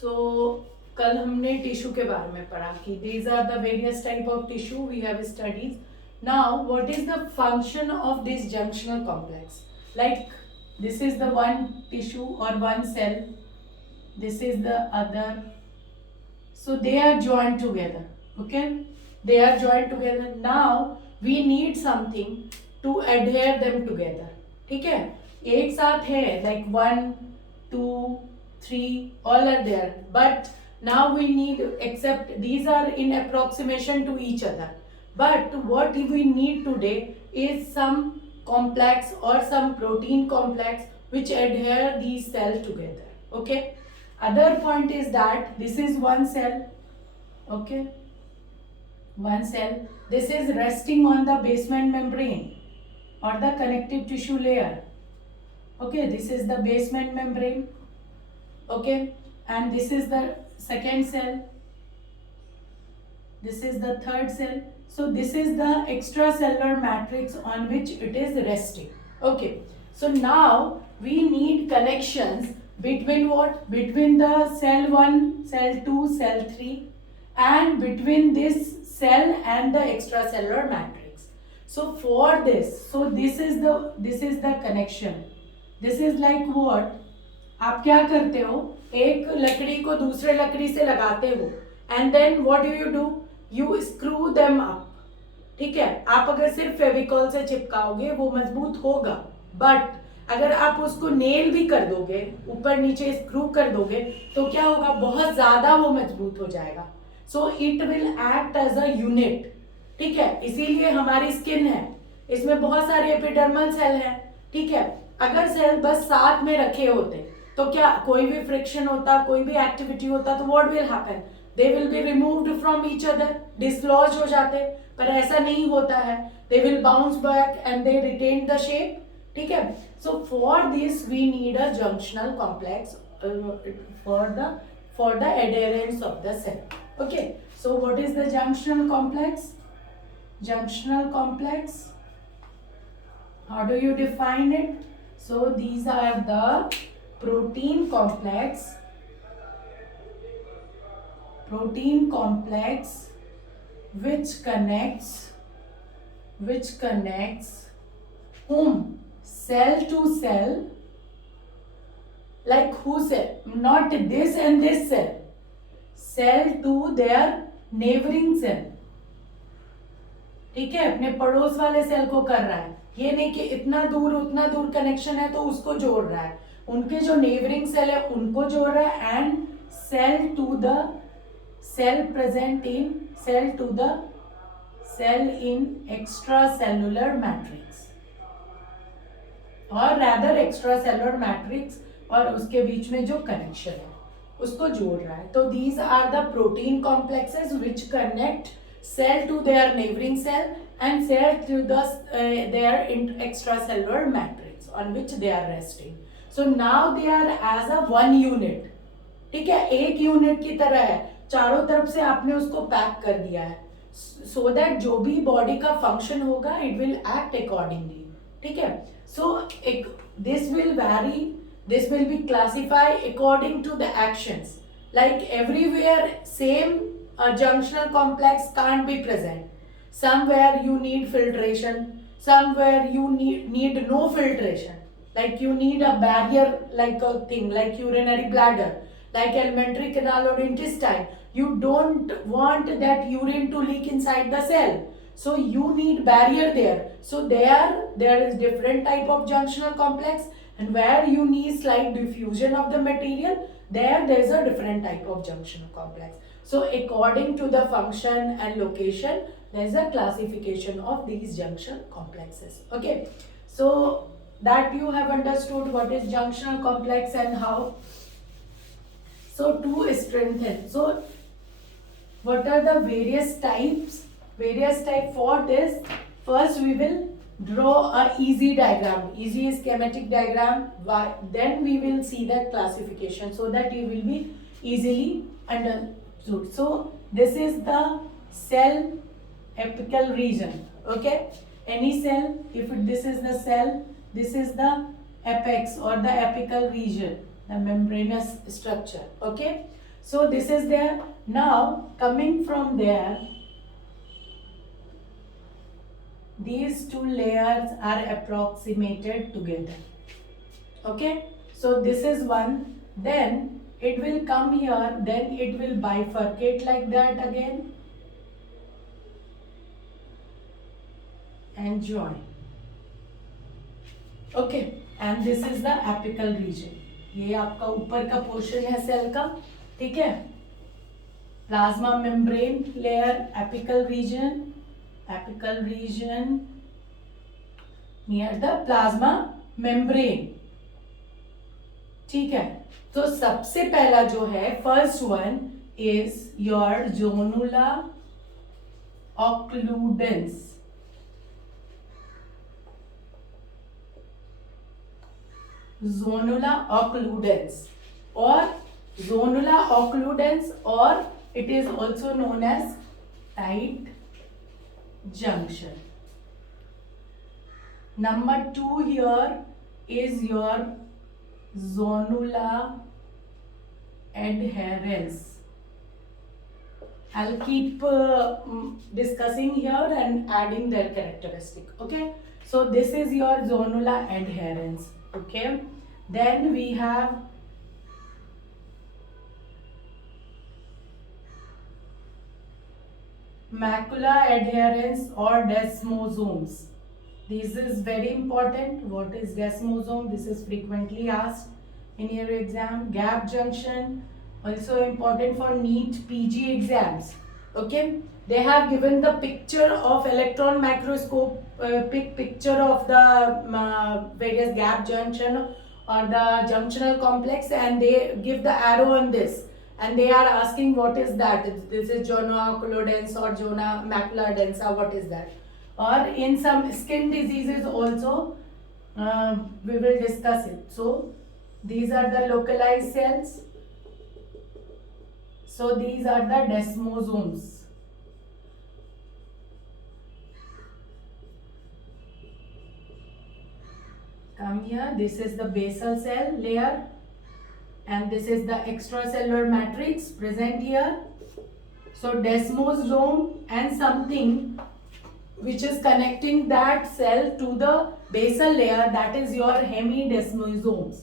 सो कल हमने टिश्यू के बारे में पढ़ा कि these are the various type of tissue we have studies. Now what is the function of this junctional complex? Like this is the one tissue or one cell, this is the other, so they are joined together. Okay, they are joined together. Now we need something to adhere them together. ठीक है, एक साथ है, like 1 2 3 all are there, but now we need, except these are in approximation to each other, but what we need today is some complex or some protein complex which adhere these cells together. Okay, other point is that this is one cell. Okay, one cell, this is resting on the basement membrane or the connective tissue layer. Okay, this is the basement membrane. Okay, and this is the second cell, this is the third cell. So this is the extracellular matrix on which it is resting. Okay, so now we need connections between what? Between the cell 1, cell 2, cell 3, and between this cell and the extracellular matrix. So for this, so this is the connection. This is like what? आप क्या करते हो, एक लकड़ी को दूसरे लकड़ी से लगाते हो, and then what do you do, you screw them up. ठीक है, आप अगर सिर्फ फेविकॉल से चिपकाओगे वो मजबूत होगा, बट अगर आप उसको नेल भी कर दोगे, ऊपर नीचे स्क्रू कर दोगे, तो क्या होगा, बहुत ज्यादा वो मजबूत हो जाएगा. So it will act as a unit. ठीक है, इसीलिए हमारी स्किन है, इसमें बहुत सारे एपिडर्मल सेल हैं. ठीक है, अगर सेल बस साथ में रखे होते तो क्या कोई भी फ्रिक्शन होता, कोई भी एक्टिविटी होता, तो what will happen, they will be removed from each other, dislodge हो जाते. पर ऐसा नहीं होता है, they will bounce back and they retain the shape. ठीक है, so for this we need a junctional complex for the adherence of the cell. Okay, so what is the junctional complex? Junctional complex, how do you define it? So these are the protein complex which connects whom? Cell to cell. Like who cell? Not this and this cell. Cell to their neighboring cell. ठीक है, अपने पड़ोस वाले cell को कर रहा है, ये नहीं कि इतना दूर उतना दूर कनेक्शन है तो उसको जोड़ रहा है, उनके जो नेबरिंग सेल है उनको जोड़ रहा है, and cell to the cell present in cell in extra cellular matrix, और रैदर एक्स्ट्रा सेलुलर मैट्रिक्स और उसके बीच में जो कनेक्शन है उसको जोड़ रहा है. तो these are the protein complexes which connect cell to their neighboring cell and cell to their extracellular matrix on which they are resting. So now they are as a one unit. ठीक है, एक unit की तरह है, चारों तरफ से आपने उसको पैक कर दिया है, so that जो भी बॉडी का फंक्शन होगा it will act accordingly. ठीक है, so this will vary, this will be classified according to the actions. Like everywhere same a junctional complex can't be present. Somewhere you need filtration, somewhere you need no filtration. Like you need a barrier, like a thing, like urinary bladder, like alimentary canal or intestine. You don't want that urine to leak inside the cell, so you need barrier there. So there is different type of junctional complex, and where you need slight diffusion of the material, there is a different type of junctional complex. So according to the function and location, there is a classification of these junction complexes. Okay, so that you have understood what is junctional complex and how. So to strengthen, so what are the various types? Various type for this, first we will draw a easy diagram, easy schematic diagram. Then we will see the classification so that you will be easily understood. So this is the cell apical region. Okay, any cell, if this is the cell, this is the apex or the apical region, the membranous structure. Okay, So this is there. Now coming from there, these two layers are approximated together. Okay, so this is one, then it will come here, then it will bifurcate like that again and join. Okay, and this is the apical region. ये आपका ऊपर का portion है cell का, ठीक है. Plasma membrane layer, apical region near the plasma membrane. ठीक है. तो सबसे पहला जो है, first one is your zonula occludens. zonula occludens or zonula occludens, or it is also known as tight junction. Number 2 here is your zonula adherens. I'll keep discussing here and adding their characteristic. Okay, so this is your zonula adherens. Okay, then we have macula adherens or desmosomes. This is very important. What is desmosome? This is frequently asked in your exam. Gap junction, also important for NEET PG exams. Okay, they have given the picture of electron microscope, picture of the various gap junction or the junctional complex, and they give the arrow on this, and they are asking what is that. This is zona occludens or zona macula densa. What is that? Or in some skin diseases also, we will discuss it. So these are the localized cells. So these are the desmosomes. Come here, this is the basal cell layer and this is the extracellular matrix present here. So desmosome and something which is connecting that cell to the basal layer, that is your hemidesmosomes.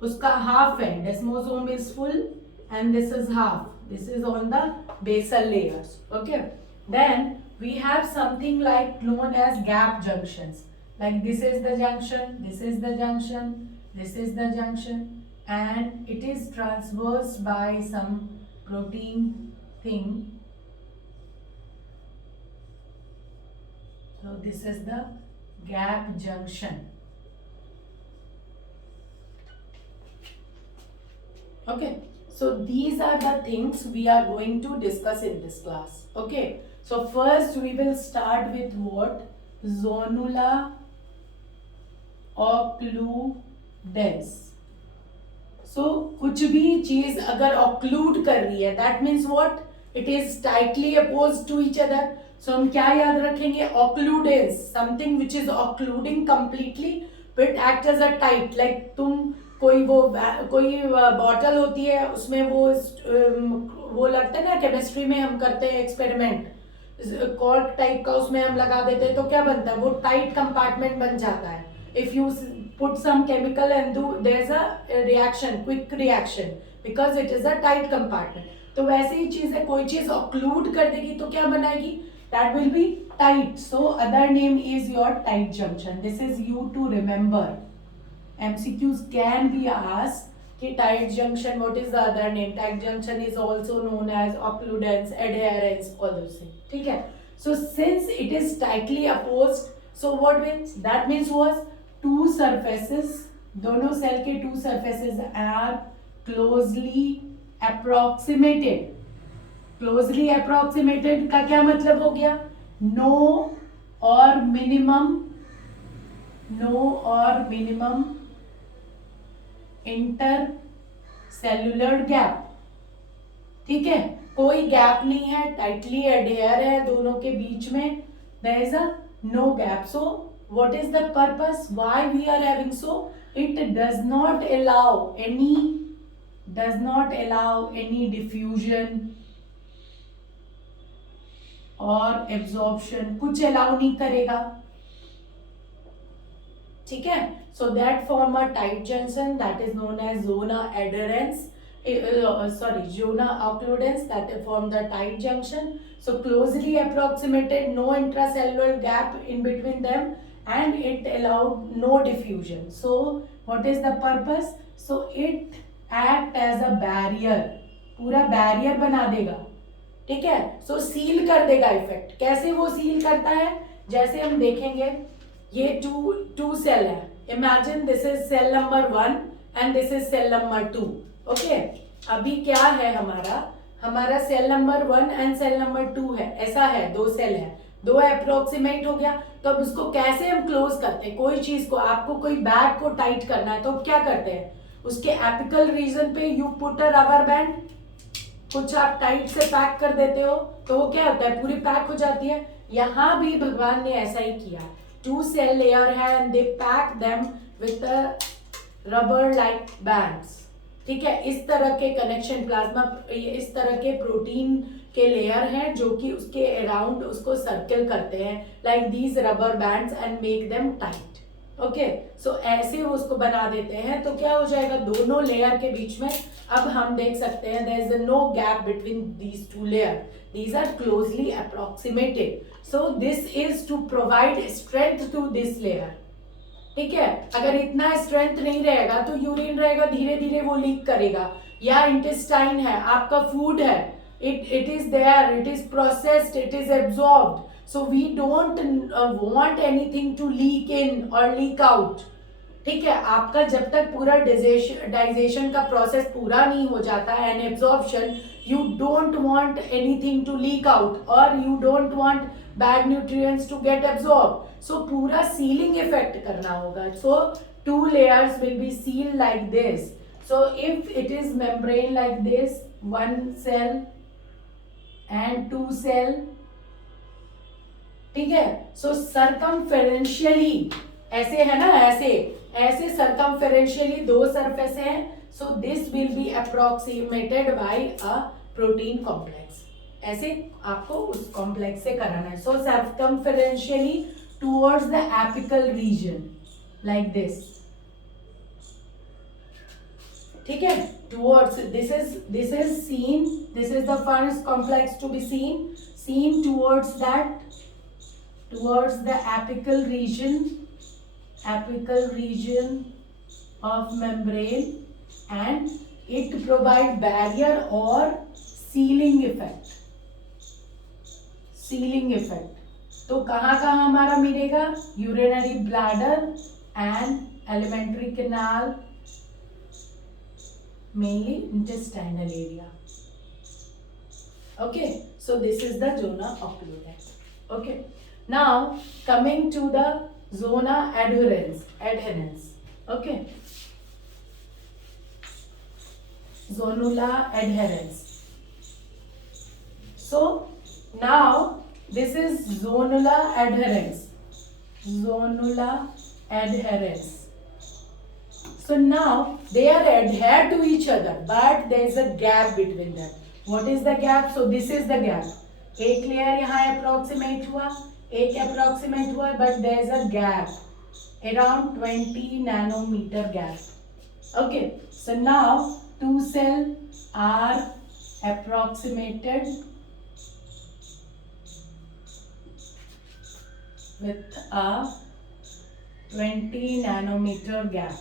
Uska half है, desmosome is full and this is half. This is on the basal layers. Okay, then we have something like known as gap junctions. Like this is the junction, this is the junction, this is the junction, and it is traversed by some protein thing. So this is the gap junction. Okay, so these are the things we are going to discuss in this class. Okay, so first we will start with what? Zonula occludens. So कुछ भी चीज अगर occlude कर रही है, that means what? It is tightly opposed to each other. So हम क्या याद रखेंगे? Occludens, something which is occluding completely, but act as a tight. Like तुम कोई बॉटल होती है, उसमें वो लगता है ना, केमिस्ट्री में हम करते हैं एक्सपेरिमेंट, कॉर्क टाइप का उसमें हम लगा देते हैं, तो क्या बनता है? वो टाइट कंपार्टमेंट बन जाता है. If you put some chemical and there's a reaction, quick reaction, because it is a tight compartment. तो वैसे ही चीज है, कोई चीज occlude कर देगी तो क्या बनाएगी? That will be tight. So other name is your tight junction. This is you to remember. MCQs can be asked कि tight junction, what is the other name? Tight junction is also known as occludens, adherens, all those things. ठीक है? So since it is tightly opposed, so what means? That means was two surfaces, दोनों cell के two surfaces are closely approximated. Closely approximated का क्या मतलब हो गया? No or minimum intercellular gap. ठीक है, कोई गैप नहीं है, टाइटली एडहेयर है दोनों के बीच में. There is a no gap. So what is the purpose? Why we are having so? It does not allow any does not allow any diffusion और एब्जॉर्प्शन, कुछ अलाउ नहीं करेगा, ठीक है. So that form a tight junction that is known as zona adherens, zona occludens that form the tight junction. So closely approximated, no intracellular gap in between them, and it allowed no diffusion. So what is the purpose? So it act as a barrier, पूरा barrier बना देगा, ठीक है. सो seal कर देगा effect. कैसे वो seal करता है, जैसे हम देखेंगे ये टू सेल है. Imagine this is cell number 1 and this is cell number 2. Okay, अभी क्या है हमारा cell number 1 and cell number 2 है, ऐसा है, दो सेल है, दो अप्रोक्सीमेट हो गया. तो अब उसको कैसे हम क्लोज करते हैं, कोई चीज को, आपको कोई बैग को टाइट करना है तो क्या करते हैं, उसके एपिकल रीजन पे you put a rubber band, कुछ आप टाइट से पैक कर देते हो तो वो क्या होता है, पूरी पैक हो जाती है. यहां भी भगवान ने ऐसा ही किया. टू सेल लेयर है and they pack them with rubber like bands, ठीक है. इस तरह के कनेक्शन प्लाज्मा, इस तरह के प्रोटीन के लेयर हैं जो कि उसके अराउंड उसको सर्कल करते हैं like these rubber bands and make them tight. Okay, so ऐसे वो उसको बना देते हैं. तो क्या हो जाएगा, दोनों लेयर के बीच में अब हम देख सकते हैं there is no gap between these two layer, these are closely approximated. So this is to provide strength to this layer, ठीक है. अगर इतना स्ट्रेंथ नहीं रहेगा तो यूरिन रहेगा, धीरे धीरे वो लीक करेगा. या इंटेस्टाइन है, आपका फूड है, it is there, it is processed, it is absorbed. So we don't want anything to leak in or leak out, ठीक है. आपका जब तक पूरा डाइजेशन का प्रोसेस पूरा नहीं हो जाता and absorption, you don't want anything to leak out और you don't want bad nutrients to get absorb. So पूरा सीलिंग इफेक्ट करना होगा. So two layers will be seal like this. So if it is membrane like this, one cell and two cell, ठीक है. So सर्कमफेरेंशियली ऐसे है ना, ऐसे सर्कमफेरेंशियली दो सरफेस हैं. So this will be approximated by a protein complex. ऐसे आपको उस कॉम्प्लेक्स से कराना है. So circumferentially towards the apical region like this, ठीक है. Towards, this is seen, this is the first complex to be seen towards that, towards the apical region of membrane, and it provide barrier or sealing effect. तो कहाँ हमारा मिलेगा, urinary bladder and alimentary canal, mainly intestinal area. Okay, so this is the zona occludens. Okay, now coming to the zona adherens. Okay, zonula adherens. So now this is zonula adherens. So now they are adhered to each other, but there is a gap between them. What is the gap? So this is the gap. एक layer यहाँ approximate हुआ, एक approximate हुआ, but there is a gap around 20 nanometer gap. Okay, so now two cells are approximated with a 20 nanometer gap.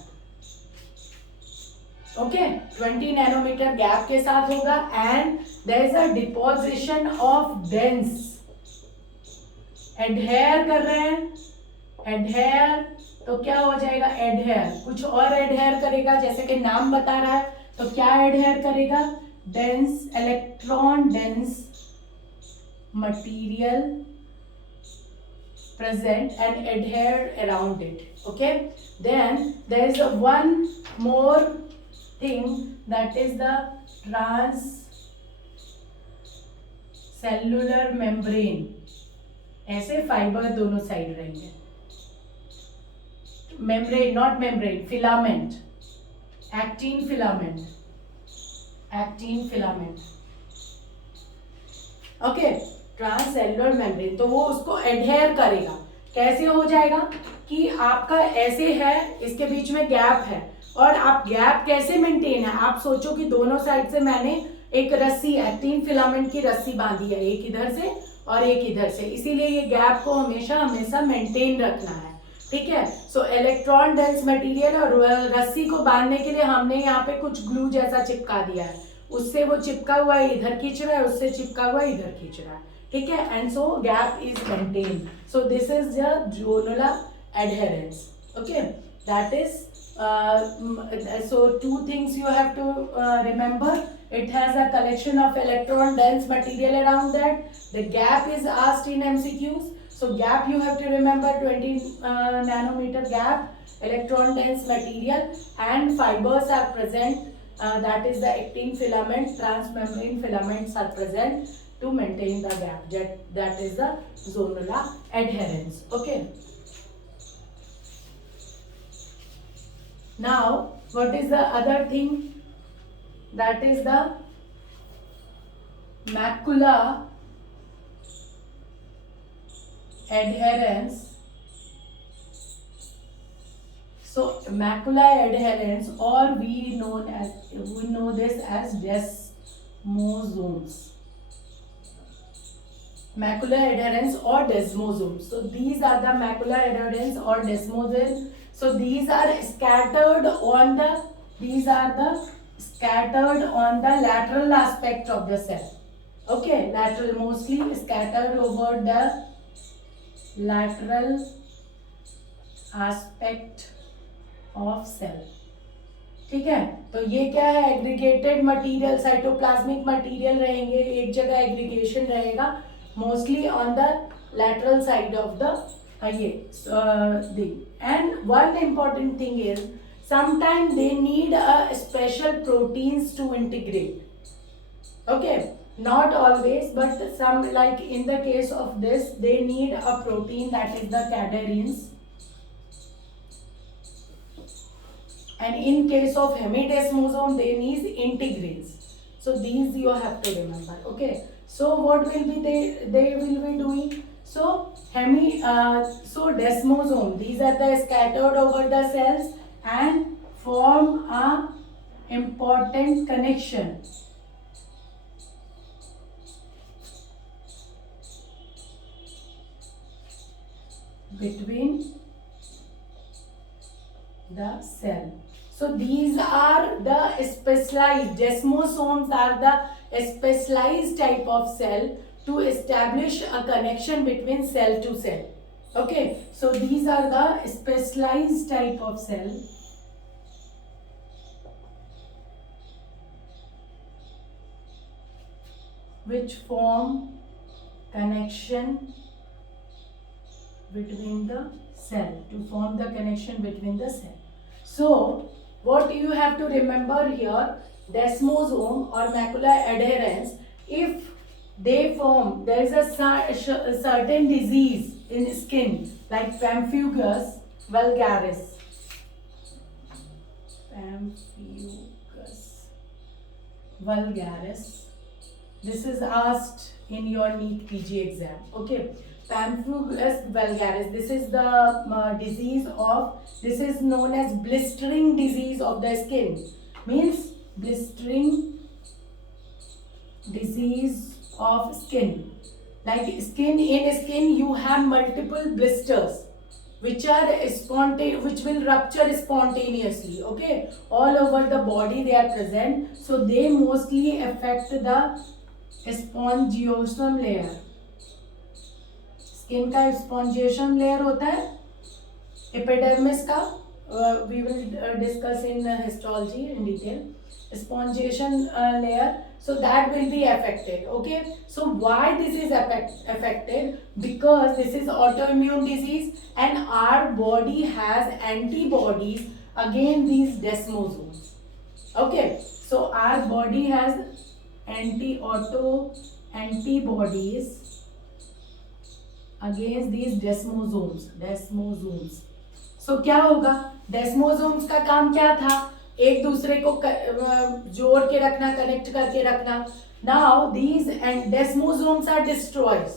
ओके, 20 nanometer gap के साथ होगा. And there is a deposition of dense, adhere कर रहे हैं, एडहेयर, तो क्या हो जाएगा, एडहेयर, कुछ और एडहेयर करेगा, जैसे कि नाम बता रहा है. तो क्या एडहेयर करेगा, dense, electron dense material present and adhered around it. Okay, then there is a one more thing, that is the transcellular membrane. ऐसे फाइबर दोनों साइड रहेंगे. Membrane, not membrane, filament, actin filament. Actin filament, okay, transcellular membrane, तो वो उसको adhere करेगा। कैसे हो जाएगा कि आपका ऐसे है, इसके बीच में गैप है, और आप गैप कैसे मेंटेन है, आप सोचो कि दोनों साइड से मैंने एक रस्सी एक्टिन फिलामेंट की रस्सी बांधी है, एक इधर से और एक इधर से, इसीलिए ये गैप को हमेशा हमेशा मेंटेन रखना है, ठीक है। सो इलेक्ट्रॉन डेंस मटेरियल, और रस्सी को बांधने के लिए हमने यहाँ पे कुछ ग्लू जैसा चिपका दिया है, उससे वो चिपका हुआ इधर खींच रहा है, उससे चिपका हुआ इधर खींच रहा है, ठीक है, and so gap is maintain. So this is the zonula adherence, okay, that is so two things you have to remember. It has a collection of electron dense material around that. The gap is asked in MCQs, so gap you have to remember 20 nanometer gap, electron dense material, and fibers are present, that is the actin filament, transmembrane filaments are present to maintain the gap, that is the zonula adherence, okay. Now, what is the other thing? That is the macula adherence. So, macula adherence, or we know this as desmosomes. Macular adherence or desmosomes. So these are the macular adherence or desmosomes. So these are scattered on the lateral aspect of the cell. Okay, lateral, mostly scattered over the lateral aspect of cell. ठीक है, तो ये क्या है, aggregated material, cytoplasmic material रहेंगे, एक जगह aggregation रहेगा, mostly on the lateral side of the and one important thing is sometimes they need a special proteins to integrate, okay, not always, but some, like in the case of this, they need a protein, that is the cadherins, and in case of hemidesmosome they need integrins. So these you have to remember, okay. So what will be they will be doing? So so desmosome, these are the scattered over the cells and form a important connection between the cell. So these are the specialized, desmosomes are the specialized type of cell to establish a connection between cell to cell, okay. So these are the specialized type of cell which form connection between the cell, to form the connection between the cell. So what you have to remember here, desmosome or macular adherence, if they form, there is a certain disease in skin like pemphigus vulgaris. Pemphigus vulgaris. This is asked in your NEET PG exam. Okay. Pemphigus vulgaris. This is the disease of, this is known as blistering disease of the skin. Means blistering disease of skin, like skin, in skin you have multiple blisters which are which will rupture spontaneously, okay, all over the body they are present. So they mostly affect the spongiosum layer. Skin का spongiosum layer होता है, epidermis का, we will discuss in histology in detail, spongiation layer, so that will be affected, okay. So why this is affected? Because this is autoimmune disease and our body has antibodies against these desmosomes, okay. So our body has antibodies against these desmosomes. So क्या होगा, desmosomes का काम क्या था, एक दूसरे को जोड़ के रखना, कनेक्ट करके रखना. Now these and desmosomes are destroyed.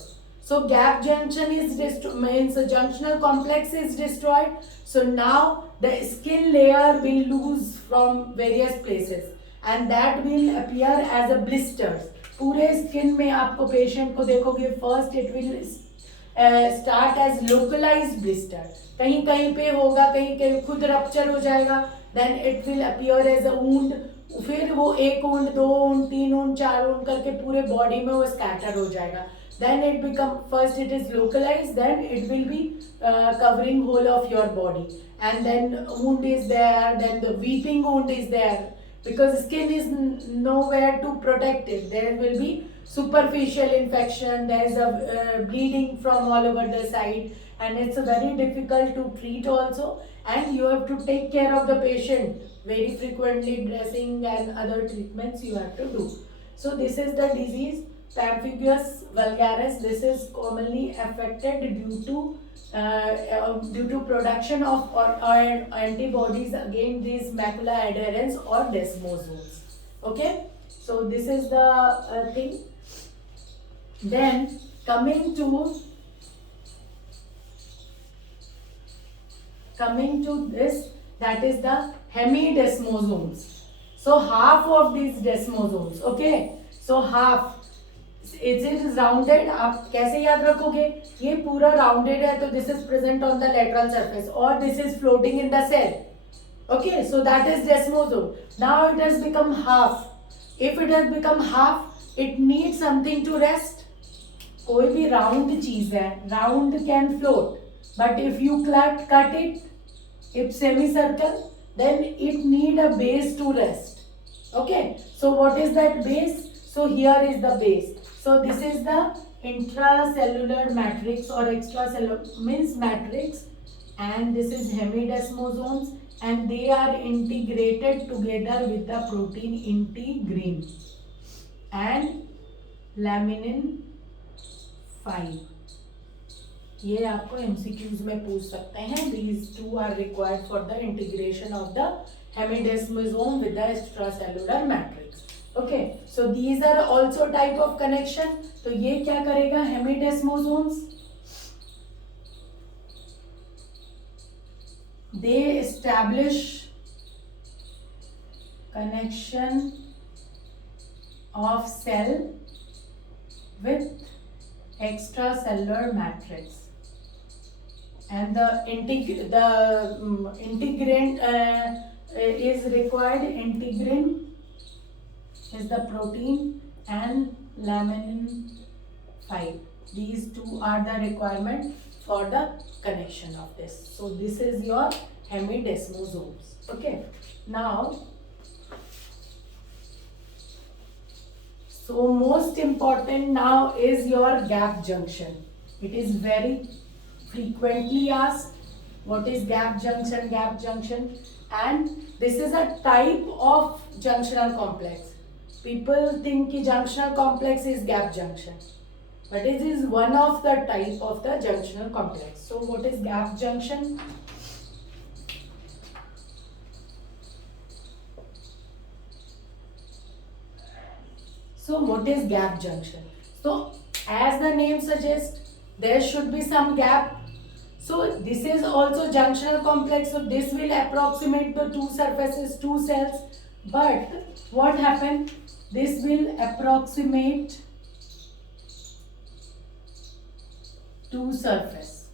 So gap junction is means the junctional complex is destroyed. So now the skin layer will lose from various places and that will appear as a blisters. पूरे skin में आपको patient को देखोगे, first it will start as localised blister. कहीं कहीं पे होगा, कहीं कहीं खुद रप्चर हो जाएगा. Then it will appear as a wound. फिर वो एक वुंड, दो वुंड, तीन वुंड, चार वुंड करके पूरे बॉडी में वो स्कैटर हो जाएगा. then it become, first it is localized, then it will be covering whole of your body, and then wound is there, then the weeping wound is there, because skin is nowhere to protect it. There will be superficial infection, there is a bleeding from all over the side, and it's very difficult to treat also, and you have to take care of the patient very frequently. Dressing and other treatments you have to do. So this is the disease pemphigus vulgaris. This is commonly affected due to production of antibodies against these macula adherens or desmosomes. Okay, so this is the thing. Then coming to this, that is the hemidesmosomes. So half of these desmosomes, okay, so half it is rounded. आप कैसे याद रखोगे? ये पूरा rounded है, तो this is present on the lateral surface, or this is floating in the cell. Okay, so that is desmosome. Now it has become half. If it has become half, it needs something to rest. कोई भी round चीज है, round can float, but if you cut it, if semicircle, then it need a base to rest. Okay, so what is that base? So here is the base. So this is the intracellular matrix or extracellular means matrix, and this is hemidesmosomes, and they are integrated together with the protein integrin and laminin 5. ये आपको MCQs में पूछ सकते हैं. These two are required for the integration of the hemidesmosome with the extracellular matrix. Okay, so these are also type of connection. तो ये क्या करेगा? Hemidesmosomes, they establish connection of cell with extracellular matrix, and the integrant is required. Integrin is the protein and laminin 5. These two are the requirement for the connection of this. So this is your hemidesmosomes. Okay, now so most important now is your gap junction. It is very frequently asked. What is gap junction? Gap junction, and this is a type of junctional complex. People think कि junctional complex is gap junction, but it is one of the type of the junctional complex. So what is gap junction? So what is gap junction? So as the name suggests, there should be some gap. So this is also junctional complex. So this will approximate the two surfaces, two cells. But what happened? This will approximate two surface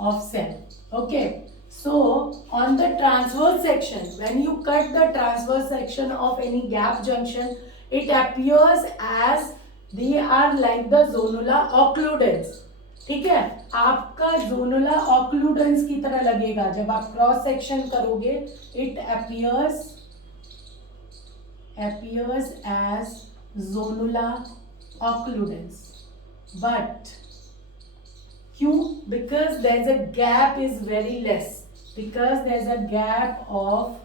of cell. Okay. So on the transverse section, when you cut the transverse section of any gap junction, it appears as they are like the zonula occludens. ठीक है, आपका जोनुला ऑक्लूडेंस की तरह लगेगा जब आप cross section करोगे. It appears as zonula occludens. But क्यों? Because there's a gap is very less. Because there's a gap of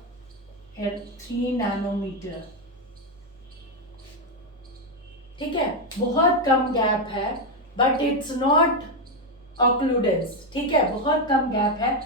3 nanometer. ठीक है, बहुत कम गैप है, बट इट्स नॉट ऑक्लूडेंस. ठीक है, बहुत कम गैप है.